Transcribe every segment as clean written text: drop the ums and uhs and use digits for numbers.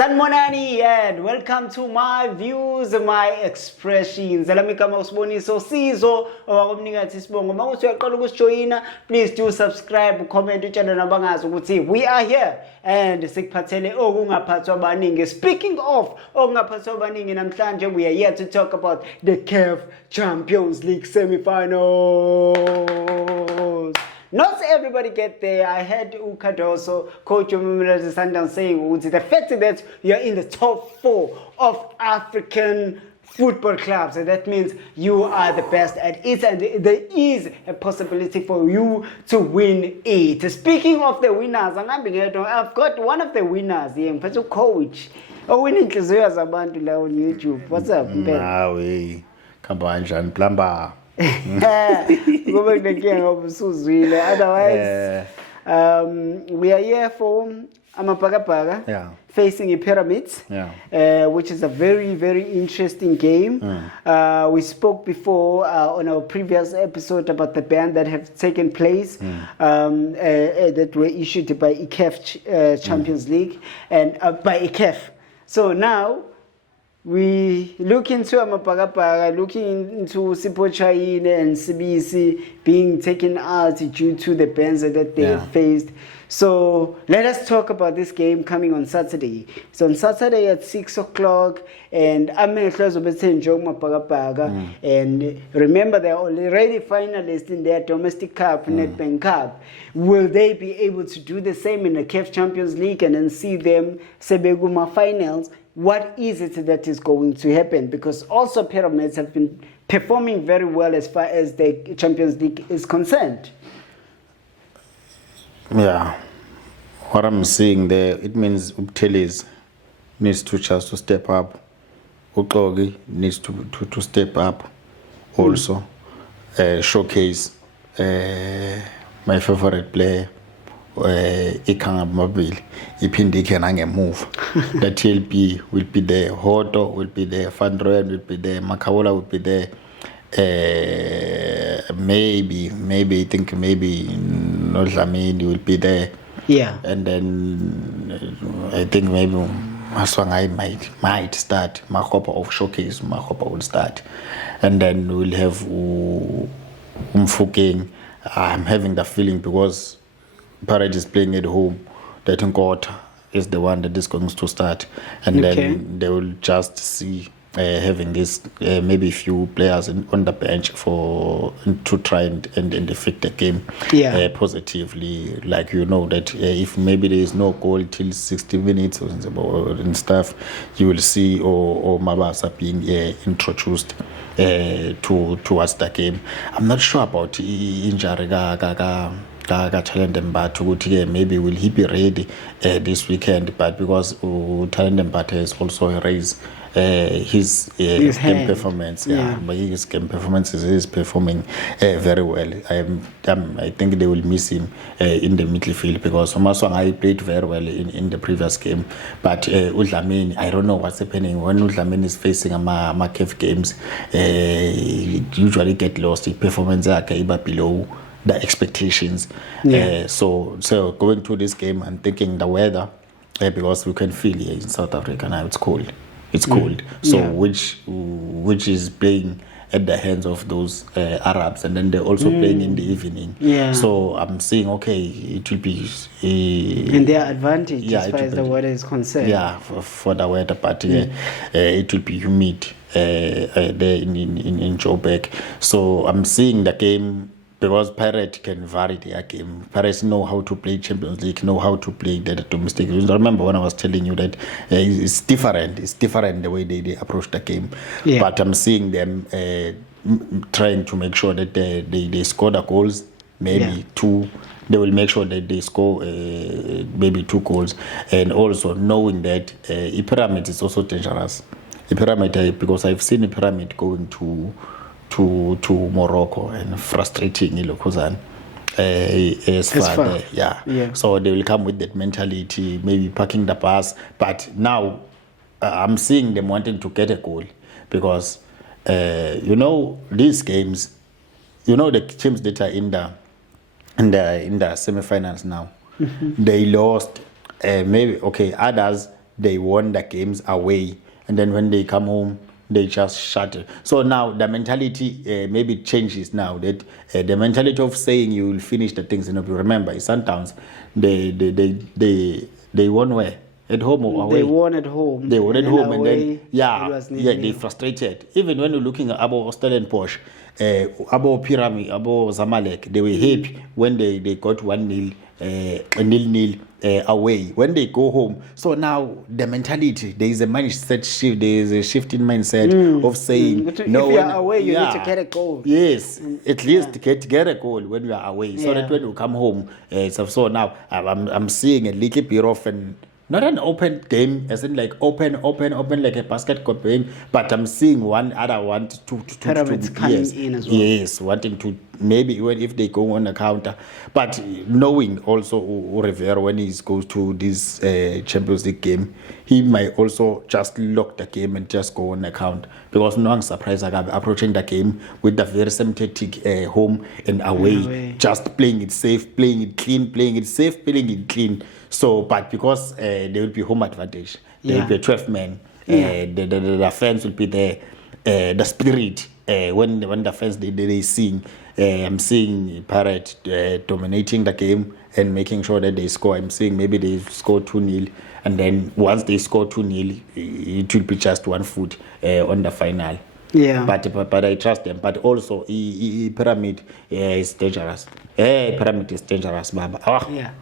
Sanmonani and welcome to my views, my expressions. Alami kama usiboniso sizo owakumnikathi sibongo. Mawuthi uyaqala ukusijoyina, please do subscribe, comment utshela nabangazi ukuthi we are here and sikuphathele okungaphathwa abaningi. Speaking of okungaphathwa abaningi namhlanje, we are here to talk about the CAF Champions League semi-finals. Not everybody get there. I heard Ukadoso, Coach Umumirazi Sandan saying the fact that you are in the top 4 of African football clubs, and that means you are the best at it, and there is a possibility for you to win it. Speaking of the winners, I've got one of the winners here, Coach. Oh, we need to see us about on YouTube. What's up, Ben? Kambanjan Plumber. Otherwise, we are here for Amapagapaga facing a Pyramids, which is a very, very interesting game. We spoke before on our previous episode about the ban that have taken place that were issued by ICAF Champions League and by ICAF. So now we look into Amapagapaga, looking into Sipochaine and Sibisi being taken out due to the bans that they faced. So let us talk about this game coming on Saturday. So on Saturday at 6 o'clock, and I'm going to and remember they're already finalists in their domestic cup, Nedbank Cup. Will they be able to do the same in the CAF Champions League and then see them Sebeguma finals? What is it that is going to happen? Because also Pyramids have been performing very well as far as the Champions League is concerned. Yeah, what I'm seeing there, it means Ubtelis needs to just to step up. Uklogi needs to step up also. Showcase my favorite player. Ikanga Mobile, Ipindi can move. The TLP will be there, Hoto will be there, Fandroen will be there, Makaola will be there. Maybe I think maybe Nodlamini will be there. Yeah. And then I think maybe Maswangai might start. Makopa of Showcase, Makopa will start. And then we'll have Umfuking. I'm having the feeling because Parade is playing at home, that Nkota is the one that is going to start. And then they will just see having this maybe a few players on the bench to try and affect the game positively. Like that if maybe there is no goal till 60 minutes and stuff, you will see or Mabasa being introduced towards the game. I'm not sure about injury maybe will he be ready this weekend, but because Talent has also raised his game performance, but his game performance is performing very well. I think they will miss him in the midfield because Omaswang played very well in the previous game, but Udlamini, I don't know what's happening when Udlamini is facing CAF games. He usually get lost. His performance below the expectations. So going to this game and thinking the weather, because we can feel here in South Africa now it's cold. It's cold. So which is playing at the hands of those Arabs, and then they're also playing in the evening. So I'm saying it will be in their advantage as far as the weather is concerned. For the weather, but it will be humid there in Joburg. So I'm seeing the game. Because Pirates can vary their game. Pirates know how to play Champions League, know how to play the domestic. Remember when I was telling you that it's different. It's different the way they approach the game. But I'm seeing them trying to make sure that they score the goals, maybe 2. They will make sure that they score maybe 2 goals. And also knowing that Pyramid is also dangerous. Pyramid, because I've seen a Pyramid going to Morocco and frustrating Ilokozan as far. So they will come with that mentality, maybe parking the bus. But now I'm seeing them wanting to get a goal because these games, the teams that are in the semi-finals now, they lost maybe others they won the games away, and then when they come home, they just shut it. So now the mentality maybe changes now. That the mentality of saying you will finish the things. Remember, Sundowns, they won where? At home or away? They won at home. They won at home, and then they they frustrated. Even when you're looking at Abo Stellenbosch, Abo Pyramid, Abo Zamalek, they were happy when they got 1-0, 0-0 away. When they go home, so now the mentality, there is a mindset shift. There is a shift in mindset of saying, no, if you're away, you need to get a goal. Yes, at least get a goal when you are away, so that when you come home. So now I'm seeing a little bit of not an open game, as in like open like a basketball game, but I'm seeing one other want to Pyramids coming in as well. Yes, wanting to maybe even if they go on the counter, but knowing also Rivera when he goes to this Champions League game, he might also just lock the game and just go on the counter, because no one's surprised approaching the game with the very sympathetic home and away, just playing it safe, playing it clean, playing it safe, playing it clean. So, but because there will be home advantage, there will be a 12 men, the fans will be there, the spirit, when the fans they sing, I'm seeing Pirate dominating the game and making sure that they score. I'm seeing maybe they score 2-0, and then once they score 2-0, it will be just 1 foot on the final. Yeah. But I trust them. But also, Pyramid is dangerous. Pyramid is dangerous, Baba. Oh. Yeah.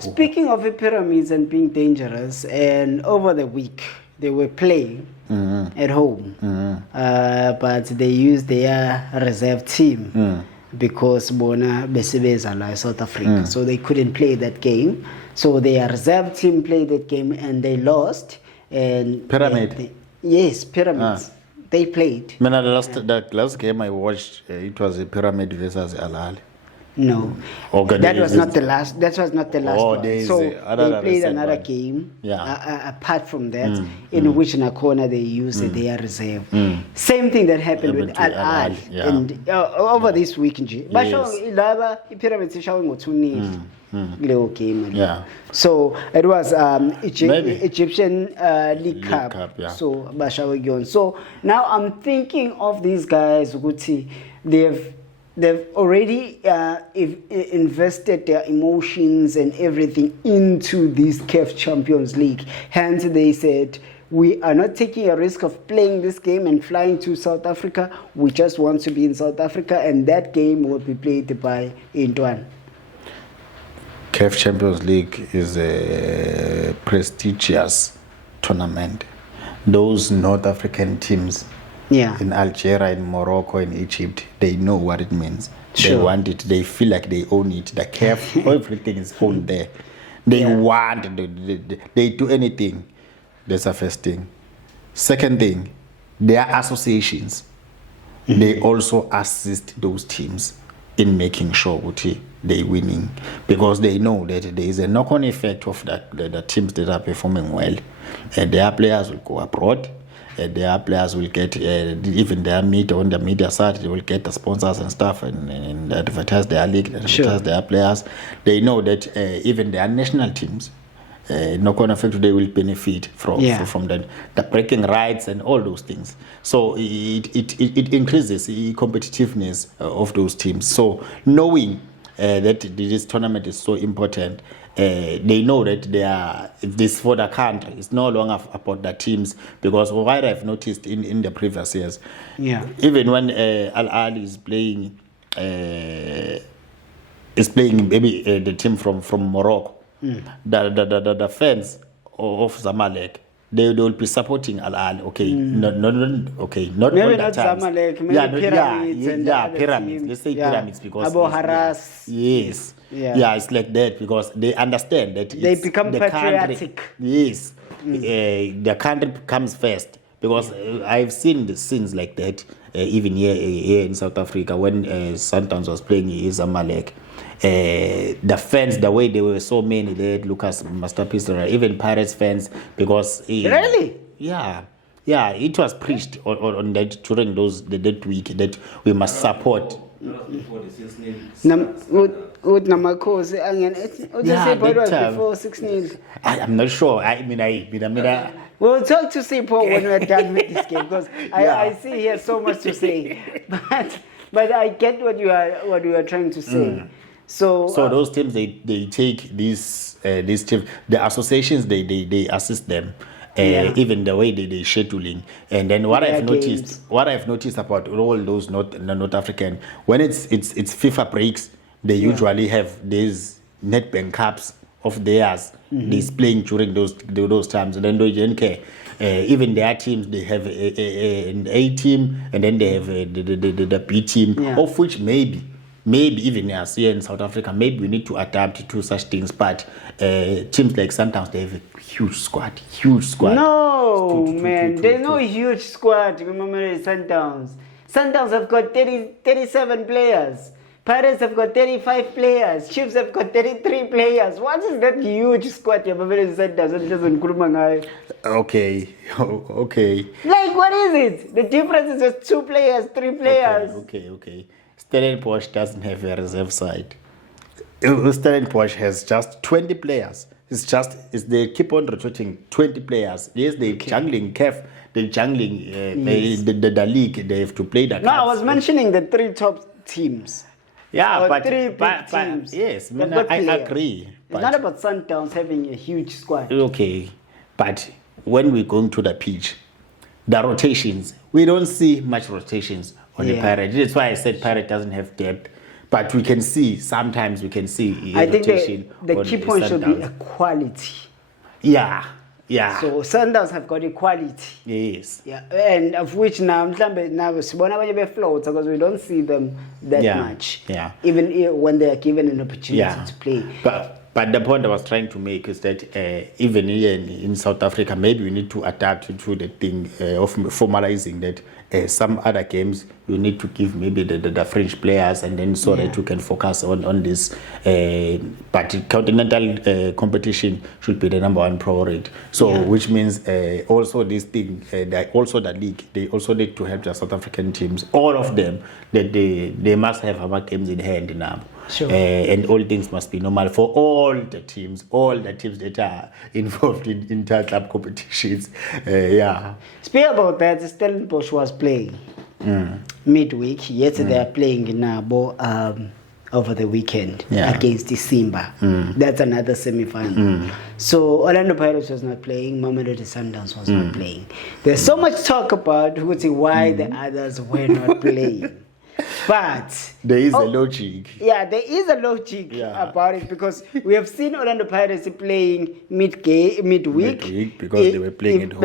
Speaking of the Pyramids and being dangerous, and over the week they were playing at home, but they used their reserve team because Bona Besibeza like South Africa, so they couldn't play that game. So their reserve team played that game and they lost. And Pyramid. Yes, Pyramids. They played. The last game I watched, it was a Pyramid versus Al Ahly. No, that was not the last. That was not the last one. So they played another game. Apart from that, in which Nakona they used their reserve. Same thing that happened with Al Ahly, and over this weekend. But Ilaba Pyramids showing 2-0. Little game. Yeah. So it was Egyptian League Cup. So Bashawigion. So now I'm thinking of these guys. Guti, they've already invested their emotions and everything into this CAF Champions League. Hence, they said, we are not taking a risk of playing this game and flying to South Africa. We just want to be in South Africa, and that game will be played by Intwan. CAF Champions League is a prestigious tournament. Those North African teams in Algeria, in Morocco, in Egypt, they know what it means. Sure. They want it. They feel like they own it. The CAF, everything is owned there. They want it. They do anything. That's the first thing. Second thing, their associations, they also assist those teams in making sure they're winning, because they know that there is a knock-on effect of the teams that are performing well. Their players will go abroad. Their players will get even their media on the media side. They will get the sponsors and stuff and advertise their league, advertise their players. They know that even their national teams, knock-on effect, they will benefit from the breaking rights and all those things. So it increases the competitiveness of those teams. So knowing that this tournament is so important, they know that this for the country. It's no longer about the teams, because what I've noticed in the previous years, even when Al Ahly is playing maybe the team from Morocco, the fans of Zamalek, they will be supporting Al Ahly. Not maybe all the not times. Zamalek, maybe Pyramids. Pyramids. Let's say Pyramids, because Abu Haras. Yes. Yeah, it's like that, because they understand that they become patriotic. The country comes first, because I've seen the scenes like that even here in South Africa when Sundowns was playing Zamalek. The fans, the way they were so many, they had Lucas Masterpiece, even Pirates fans, because really, it was preached on that during that week that we must support. With Namakosi, Yeah, Sipho big was time. before 6-0. I'm not sure. I mean, We'll talk to Sipho when we're done with this game because Yeah. I see he has so much to say. But I get what you are trying to say. So those teams they take these teams, the associations they assist them. Even the way they scheduling, and then what I've noticed about all those North African, when it's FIFA breaks, they usually have these Nedbank Cups of theirs. They're playing during those times, and then they don't care. Even their teams, they have an A team, and then they have the B team, of which maybe even as here in South Africa, maybe we need to adapt to such things. But teams like Sundowns, they have a huge squad. No, man, there's no huge squad. Remember Sundowns. Sundowns have got 37 players. Pirates have got 35 players. Chiefs have got 33 players. What is that huge squad? Okay. Like, what is it? The difference is just 2 players, 3 players. Okay. Stellenbosch doesn't have a reserve side. Stellenbosch has just 20 players. They keep on recruiting 20 players. Yes, they're jungling CAF, they're jungling the league. They have to play that. No, I was mentioning the 3 top teams. Yeah, but 3 big teams. Yes, I agree. It's not about Sundowns having a huge squad. Okay, but when we're going to the pitch, the rotations, we don't see much rotations on the Pirate. That's why I said Pirate doesn't have depth. But we can see, sometimes we can see I think rotation. the key point should be equality. Yeah. So Sundowns have got equality. Yes. Yeah, and of which now we float because we don't see them that much. Yeah. Even when they are given an opportunity to play. But the point I was trying to make is that even here in South Africa, maybe we need to adapt to the thing of formalizing that some other games you need to give maybe the French players, and then so that you can focus on this. But continental competition should be the number 1 priority. So which means also this thing, also the league, they also need to help the South African teams, all of them, that they must have our games in hand now. Sure. And all things must be normal for all the teams that are involved in inter-club competitions. Speaking about that, Stellenbosch was playing midweek. Yesterday they are playing in Nabo over the weekend against the Simba. That's another semi-final. So Orlando Pirates was not playing. Mamelodi Sundowns was not playing. There's so much talk about why the others were not playing. But there is a logic. Yeah, there is a logic about it, because we have seen Orlando Pirates playing midweek because they were playing at home.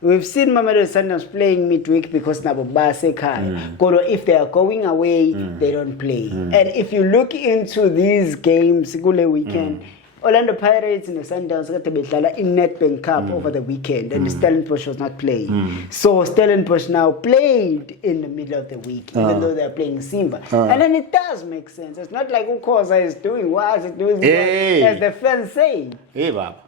We've seen Mamelodi Sundowns playing midweek because nabo basekhaya. If they are going away, they don't play. And if you look into these games kule weekend, Orlando Pirates and the Sundowns got to be in Nedbank Cup over the weekend, and Stellenbosch was not playing. So Stellenbosch now played in the middle of the week, even though they're playing Simba. And then it does make sense. It's not like Ukoza is doing what is doing, as the fans say. Hey, Bob.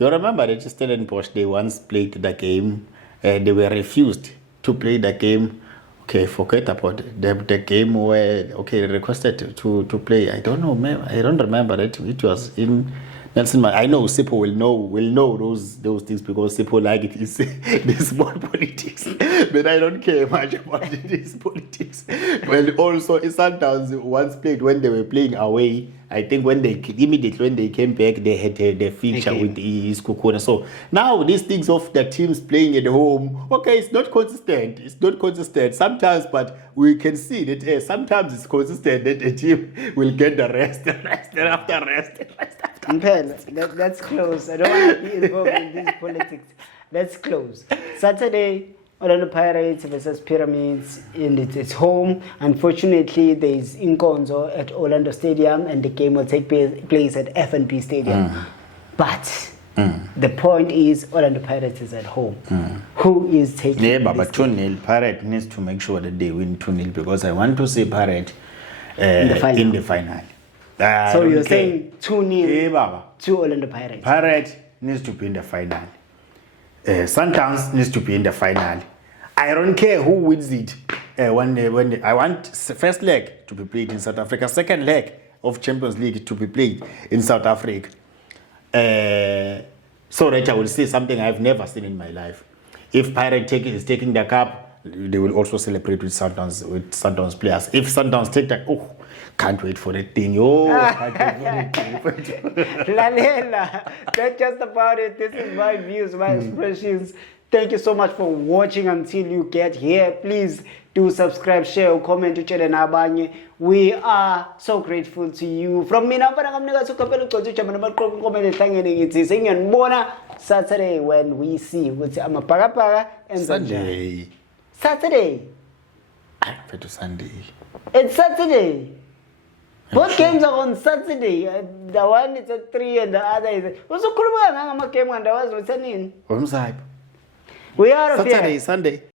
You remember that Stellenbosch, they once played the game, they were refused to play the game. Okay, forget about the game where they requested to play. I don't know, man. I don't remember that it was in Nelson. I know Sipho will know those things, because Sipho like it is the small politics. But I don't care much about this politics. Well, also Sundowns once played when they were playing away. I think immediately when they came back, they had the feature with the Iskukuna. So now these things of the teams playing at home, it's not consistent. It's not consistent sometimes, but we can see that sometimes it's consistent that the team will get the rest after rest. That's close. I don't want to be involved in these politics. That's close. Saturday, Orlando Pirates versus Pyramids, and it's home. Unfortunately, there's Inkonzo at Orlando Stadium, and the game will take place at FNB Stadium. But the point is, Orlando Pirates is at home. Who is taking this but 2-0. Pirate needs to make sure that they win 2-0, because I want to see Pirate in the final. So you're saying 2-0 to Orlando Pirates? Pirate needs to be in the final. Sundowns needs to be in the final. I don't care who wins it. when I want first leg to be played in South Africa, second leg of Champions League to be played in South Africa. So that I will see something I've never seen in my life. If Pirate is taking the cup, they will also celebrate with Sundowns players. If Sundowns take that, can't wait for that thing. Can't wait for it. Lalela, that's just about it. This is my views, my expressions. Thank you so much for watching until you get here. Please do subscribe, share, comment to channel Nabanye. We are so grateful to you. From me now, Saturday when we see with Amapagapara and Sunday. Saturday. Sunday. It's Saturday. Both games are on Saturday. The one is at 3 and the other is. What's the game and the was returning? We are Saturday, Sunday.